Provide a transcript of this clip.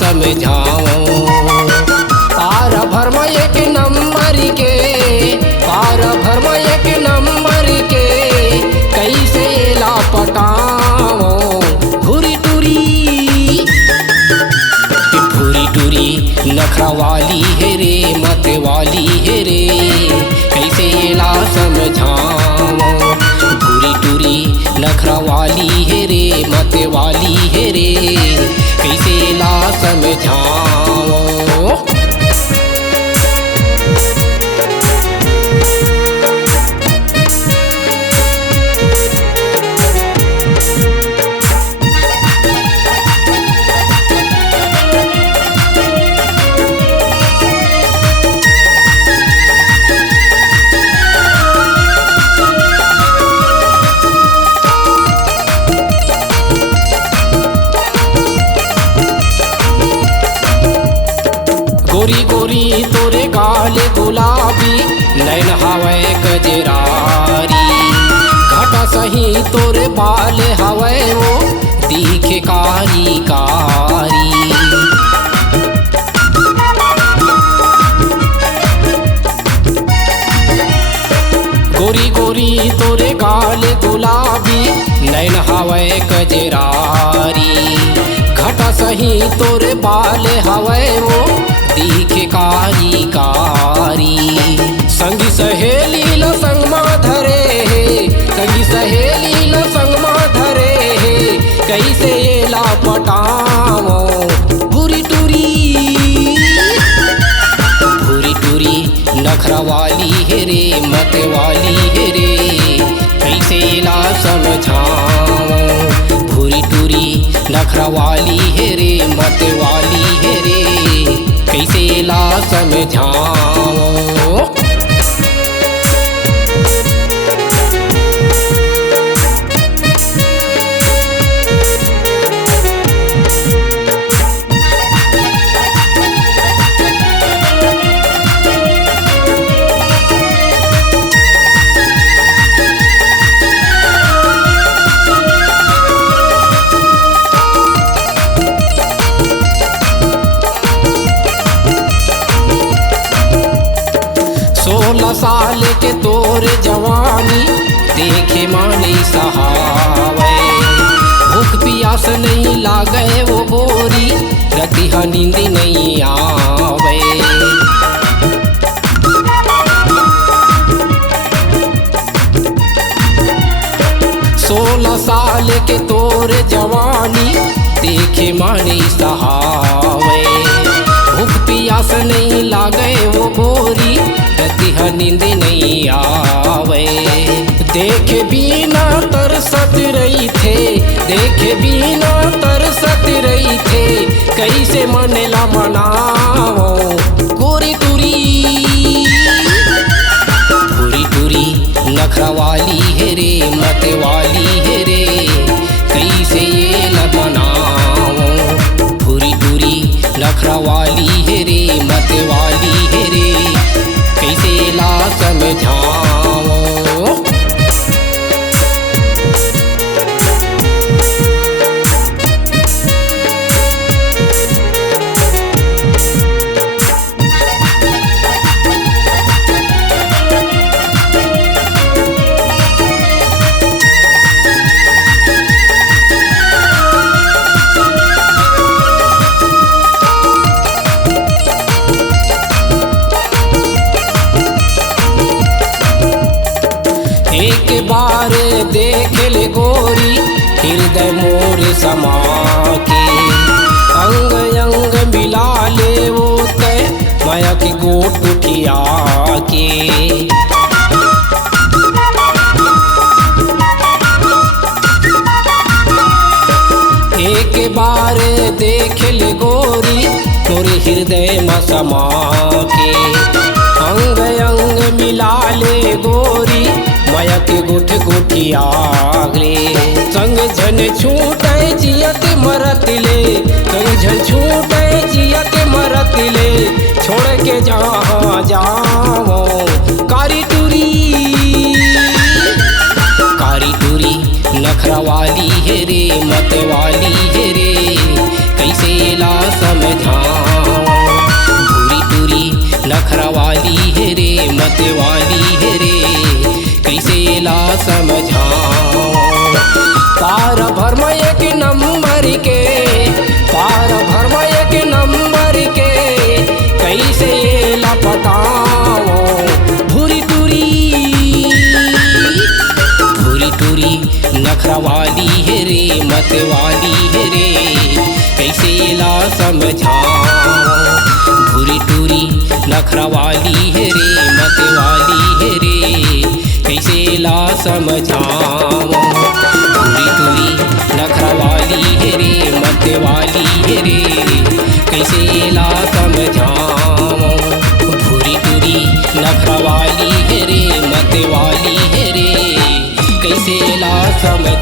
समझाओ। पार भर में एक नंबर के, पार भर में एक नंबर के कैसे ला पटाओ। भूरी टूरी भूरी टूरी नखरा वाली है रे, मत वाली है रे, कैसे ला समझाओ। भूरी टूरी नखरा वाली है रे, मत वाली है रे, कैसे ला समझाओ। गोरी गोरी तोरे गाल गुलाबी, नैन हवै गजरारी, घटा सही तोरे बाल हवै वो दिखे कारी कारी। गोरी गोरी तोरे गाल गुलाबी, नैन हवै गजरारी, घटा सही तोरे बाल हवै वो दिखे कारी कारी। संगी सहेली ल संग मा धरे हे, संगी सहेली ल संग मा धरे हे, कैसे ला पटाओ। भूरी टूरी भूरी टूरी नखरा वाली है रे, मत वाली है रे, कैसे ला समझाओ। भूरी टूरी नखरा वाली है रे, मत वाली है रे, कैसे ला समझाओ। सोलह साल के तोर जवानी देखे मानी सहावे। भूख पियास नहीं लागे वो गोरी, रतिहा नींद नहीं आवे। 16 साल के तोर जवानी देखे मानी सहावे। भूख पियास नहीं लागे वो गोरी, रतिहा नींद नहीं आवे। देखे बिना तरसत रही थे, देखे बिना तरसत रही थे, कैसे मनेला मनाओ। गोरी टूरी पूरी टूरी नखरा वाली है रे, मत वाली है रे, कैसे ये न मनाओ। पूरी टूरी नखरा वाली है रे, मत वाली है रे, कैसे ला समझाओ। एक बार देख ले गोरी, हृदय मोर समा के, अंग अंग मिला ले वो तय माया की गोट उठिया के। एक बार देख ले गोरी, मोरे हृदय में समा के, अंग अंग मिला ले गोरी, माया के गुठ गुठिया रे। संग झन छूटे जियत मरत ले, संग झन छूटे जियत मरत ले, छोड़ के जहाँ जाओ। कारी टूरी नखरा वाली है रे, मत वाली है रे, कैसे ला समझाओ। टूरी टूरी नखरा वाली है रे मत वाली है रे कैसे ला समझाओ। पार भरम एक नंबर के पार भरम एक नंबर के कैसे ला बताओ। भूरी टूरी नखरा वाली है रे मत वाली है रे कैसे ला समझाओ। भूरी टूरी नखरा वाली है रे मत वाली है रे कैसे ला समझाओ। भूरी टूरी नखरा वाली है रे मत वाली है रे कैसे ला समझाओ। भूरी टूरी नखरा वाली है रे मत वाली है रे कैसे ला समझाओ।